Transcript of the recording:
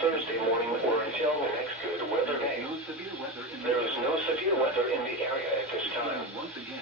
Thursday morning or until the next good weather day. There is no severe weather in the area at this time.